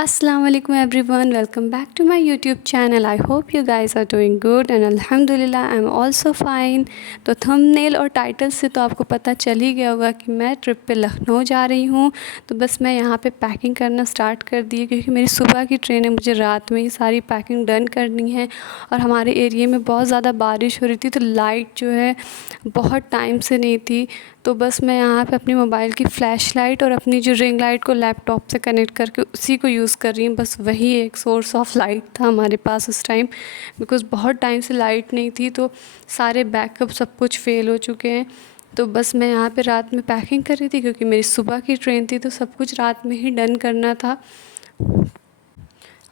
Assalamu alaikum everyone, welcome back to my YouTube channel. I hope you guys are doing good and alhamdulillah I'm also fine. तो thumbnail और title से तो आपको पता चल ही गया होगा कि मैं ट्रिप पे लखनऊ जा रही हूँ। तो बस मैं यहाँ पे पैकिंग करना स्टार्ट कर दी क्योंकि मेरी सुबह की ट्रेन है, मुझे रात में ही सारी पैकिंग डन करनी है। और हमारे एरिया में बहुत ज़्यादा बारिश हो रही थी तो लाइट जो है बहुत टाइम से नहीं थी। तो बस मैं यहाँ पे अपनी मोबाइल की फ़्लैश लाइट और अपनी जो रिंग लाइट को लैपटॉप से कनेक्ट करके उसी को यूज़ कर रही हूँ। बस वही एक सोर्स ऑफ लाइट था हमारे पास उस टाइम, बिकॉज़ बहुत टाइम से लाइट नहीं थी तो सारे बैकअप सब कुछ फ़ेल हो चुके हैं। तो बस मैं यहाँ पे रात में पैकिंग कर रही थी क्योंकि मेरी सुबह की ट्रेन थी तो सब कुछ रात में ही डन करना था।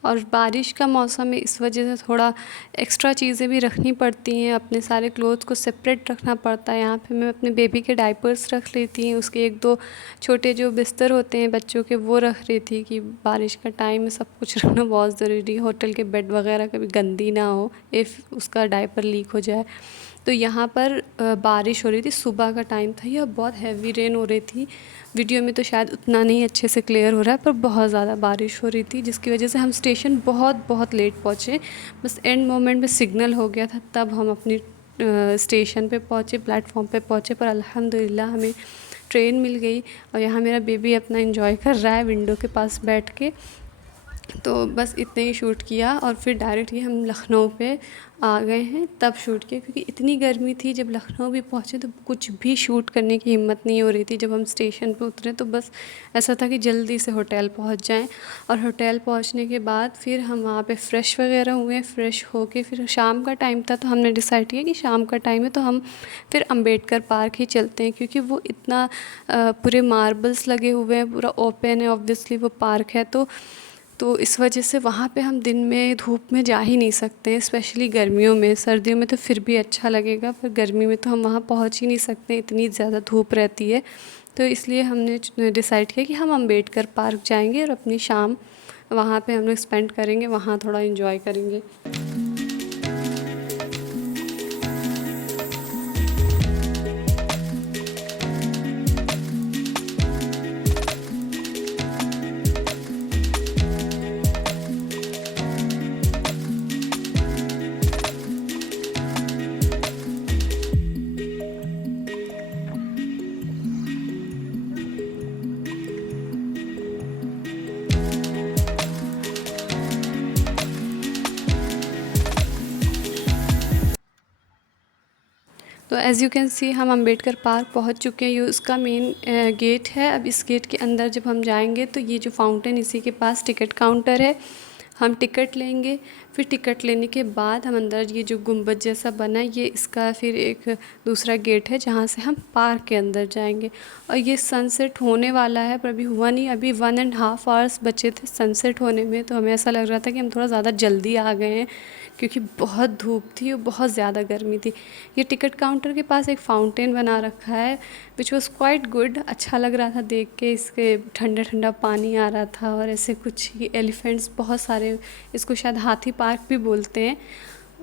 और बारिश का मौसम है, इस वजह से थोड़ा एक्स्ट्रा चीज़ें भी रखनी पड़ती हैं, अपने सारे क्लोथ्स को सेपरेट रखना पड़ता है। यहाँ पे मैं अपने बेबी के डायपर्स रख लेती हूँ, उसके एक दो छोटे जो बिस्तर होते हैं बच्चों के वो रख रही थी कि बारिश का टाइम में सब कुछ रखना बहुत ज़रूरी है। होटल के बेड वगैरह कभी गंदी ना हो इफ़ उसका डायपर लीक हो जाए। तो यहाँ पर बारिश हो रही थी, सुबह का टाइम था, यह बहुत हैवी रेन हो रही थी। वीडियो में तो शायद उतना नहीं अच्छे से क्लियर हो रहा है पर बहुत ज़्यादा बारिश हो रही थी जिसकी वजह से हम स्टेशन बहुत लेट पहुँचे। बस एंड मोमेंट में सिग्नल हो गया था तब हम अपनी स्टेशन पे पहुँचे, प्लेटफॉर्म पे पहुँचे। पर अल्हम्दुलिल्लाह हमें ट्रेन मिल गई और यहाँ मेरा बेबी अपना एंजॉय कर रहा है विंडो के पास बैठ के। तो बस इतने ही शूट किया और फिर डायरेक्टली हम लखनऊ पे आ गए हैं, तब शूट किया क्योंकि इतनी गर्मी थी। जब लखनऊ भी पहुँचे तो कुछ भी शूट करने की हिम्मत नहीं हो रही थी। जब हम स्टेशन पे उतरे तो बस ऐसा था कि जल्दी से होटल पहुँच जाएं। और होटल पहुँचने के बाद फिर हम वहाँ पे फ़्रेश वगैरह हुए, फ़्रेश होके फिर शाम का टाइम था तो हमने डिसाइड किया कि शाम का टाइम है तो हम फिर अम्बेडकर पार्क ही चलते हैं क्योंकि वो इतना पूरे मार्बल्स लगे हुए हैं, पूरा ओपन है, ऑब्वियसली वो पार्क है। तो इस वजह से वहाँ पे हम दिन में धूप में जा ही नहीं सकते हैं, स्पेशली गर्मियों में। सर्दियों में तो फिर भी अच्छा लगेगा पर गर्मी में तो हम वहाँ पहुँच ही नहीं सकते, इतनी ज़्यादा धूप रहती है। तो इसलिए हमने डिसाइड किया कि हम अम्बेडकर पार्क जाएंगे और अपनी शाम वहाँ पे हम लोग स्पेंड करेंगे, वहाँ थोड़ा इन्जॉय करेंगे। तो एज़ यू कैन सी हम अम्बेडकर पार्क पहुंच चुके हैं। ये उसका मेन गेट है। अब इस गेट के अंदर जब हम जाएंगे तो ये जो फाउंटेन, इसी के पास टिकट काउंटर है, हम टिकट लेंगे। फिर टिकट लेने के बाद हम अंदर, ये जो गुंबद जैसा बना है ये इसका फिर एक दूसरा गेट है जहाँ से हम पार्क के अंदर जाएंगे। और ये सनसेट होने वाला है पर अभी हुआ नहीं, अभी 1.5 आवर्स बचे थे सनसेट होने में। तो हमें ऐसा लग रहा था कि हम थोड़ा ज़्यादा जल्दी आ गए हैं क्योंकि बहुत धूप थी और बहुत ज़्यादा गर्मी थी। ये टिकट काउंटर के पास एक फाउंटेन बना रखा है विच वॉज़ क्वाइट गुड, अच्छा लग रहा था देख के, इसके ठंडा ठंडा पानी आ रहा था। और ऐसे कुछ ये एलिफेंट्स बहुत सारे, इसको शायद हाथी पार्क भी बोलते हैं।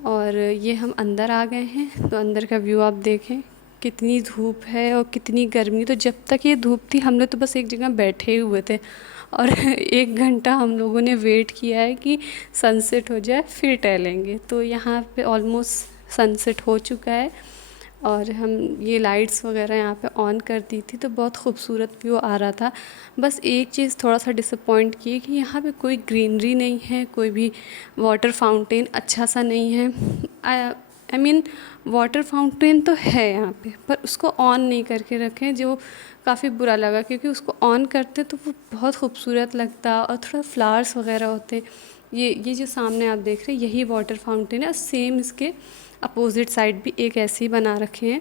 और ये हम अंदर आ गए हैं तो अंदर का व्यू आप देखें, कितनी धूप है और कितनी गर्मी। तो जब तक ये धूप थी हम लोग तो बस एक जगह बैठे हुए थे और 1 घंटा हम लोगों ने वेट किया है कि सनसेट हो जाए फिर टहलेंगे। तो यहाँ पे ऑलमोस्ट सनसेट हो चुका है और हम ये लाइट्स वगैरह यहाँ पे ऑन कर दी थी तो बहुत खूबसूरत व्यू आ रहा था। बस एक चीज़ थोड़ा सा डिसअपॉइंट की कि यहाँ पे कोई ग्रीनरी नहीं है, कोई भी वाटर फाउंटेन अच्छा सा नहीं है। आई मीन वाटर फाउंटेन तो है यहाँ पे पर उसको ऑन नहीं करके रखें, जो काफ़ी बुरा लगा क्योंकि उसको ऑन करते तो वो बहुत खूबसूरत लगता और थोड़ा फ्लावर्स वगैरह होते। ये जो सामने आप देख रहे हैं यही वाटर फाउंटेन है और सेम इसके अपोजिट साइड भी एक ऐसे ही बना रखे हैं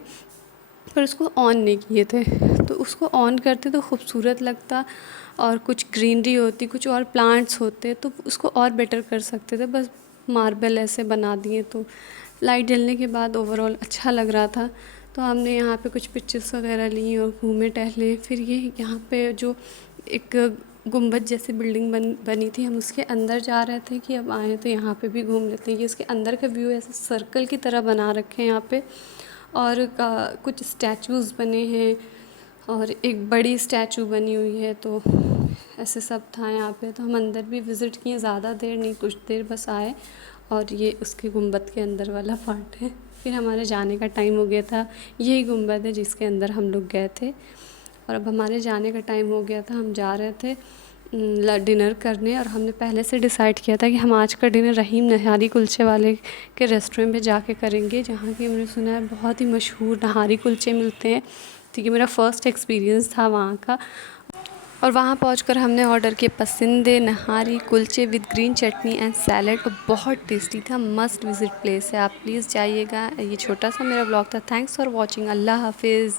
पर उसको ऑन नहीं किए थे। तो उसको ऑन करते तो खूबसूरत लगता और कुछ ग्रीनरी होती, कुछ और प्लांट्स होते तो उसको और बेटर कर सकते थे। बस मार्बल ऐसे बना दिए तो लाइट जलने के बाद ओवरऑल अच्छा लग रहा था। तो हमने यहाँ पे कुछ पिक्चर्स वगैरह ली और घूमे टहले। फिर ये यहाँ पे जो एक गुंबद जैसी बिल्डिंग बनी थी, हम उसके अंदर जा रहे थे कि अब आए तो यहाँ पे भी घूम लेते हैं। ये इसके अंदर का व्यू ऐसे सर्कल की तरह बना रखे हैं यहाँ पे और कुछ स्टैचूज़ बने हैं और एक बड़ी स्टैचू बनी हुई है। तो ऐसे सब था यहाँ पे। तो हम अंदर भी विज़िट किए, ज़्यादा देर नहीं, कुछ देर बस आए। और ये उसके गुंबद के अंदर वाला पार्ट है। फिर हमारे जाने का टाइम हो गया था। यही गुंबद है जिसके अंदर हम लोग गए थे। और अब हमारे जाने का टाइम हो गया था, हम जा रहे थे डिनर करने। और हमने पहले से डिसाइड किया था कि हम आज का डिनर रहीम नहारी कुलचे वाले के रेस्टोरेंट में जाके करेंगे, जहाँ की हमने सुना है बहुत ही मशहूर नहारी कुलचे मिलते हैं। तो ये मेरा फ़र्स्ट एक्सपीरियंस था वहाँ का। और वहाँ पहुंचकर हमने ऑर्डर किए pasande nihari kulche with green chutney and salad, और बहुत टेस्टी था। मस्ट विज़िट प्लेस है, आप प्लीज़ जाइएगा। ये छोटा सा मेरा ब्लॉग था। Thanks for watching. अल्लाह हाफिज़।